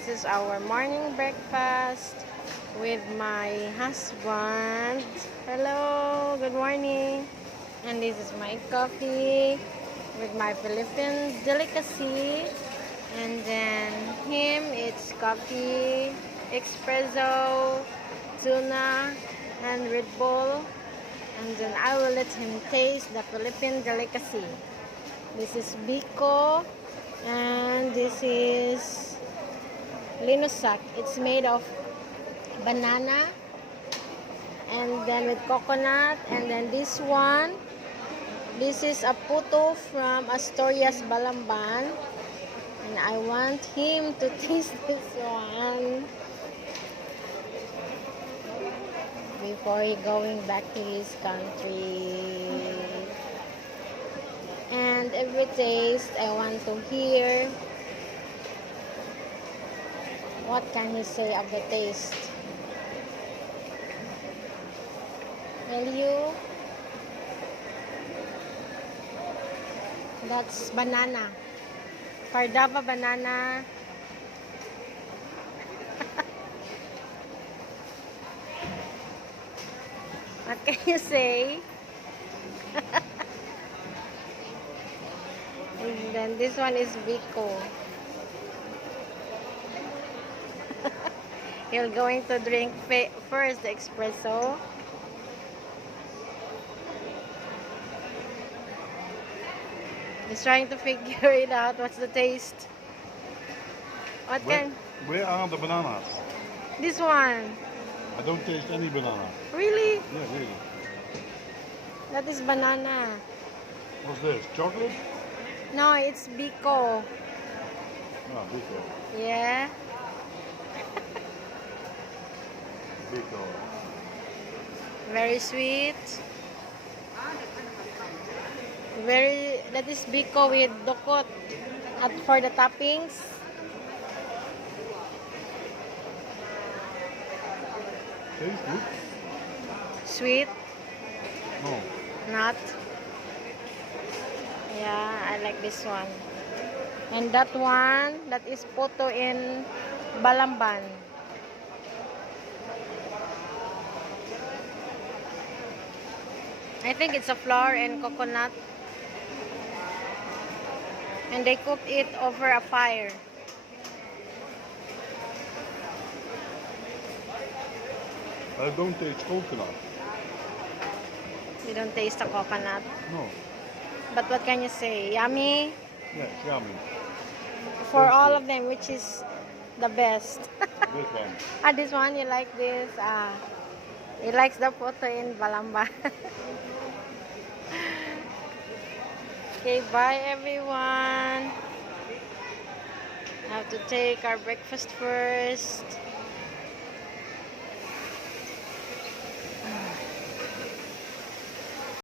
This is our morning breakfast with my husband. Hello, good morning. And this is my coffee with my Philippine delicacy. And then him, it's coffee, espresso, tuna, and Red Bull. And then I will let him taste the Philippine delicacy. This is Biko, and this is linusak. It's made of banana, and then with coconut. And then this one, this is a puto from Astorias, Balamban. And I want him to taste this one before he going back to his country. And every taste, I want to hear what can he say of the taste. Will you? That's banana. Cardava banana. What can you say? And then this one is Biko. He'll going to drink first the espresso. He's trying to figure it out. What's the taste? Where are the bananas? This one. I don't taste any banana. Really? Yeah, really. That is banana. What's this? Chocolate? No, it's Biko. Ah, Biko. Yeah. Biko. Very sweet. That is Biko with dokot for the toppings. Tastes good? Sweet. No. Not. Yeah, I like this one. And that one, that is poto in Balamban. I think it's a flour and coconut. And they cooked it over a fire. I don't taste coconut. You don't taste the coconut. No. But what can you say? Yummy? Yes, yummy. For Tastes all good. of them, which is the best? This one. This one, you like this? He likes the photo in Balamba. Okay, bye everyone. Have to take our breakfast first.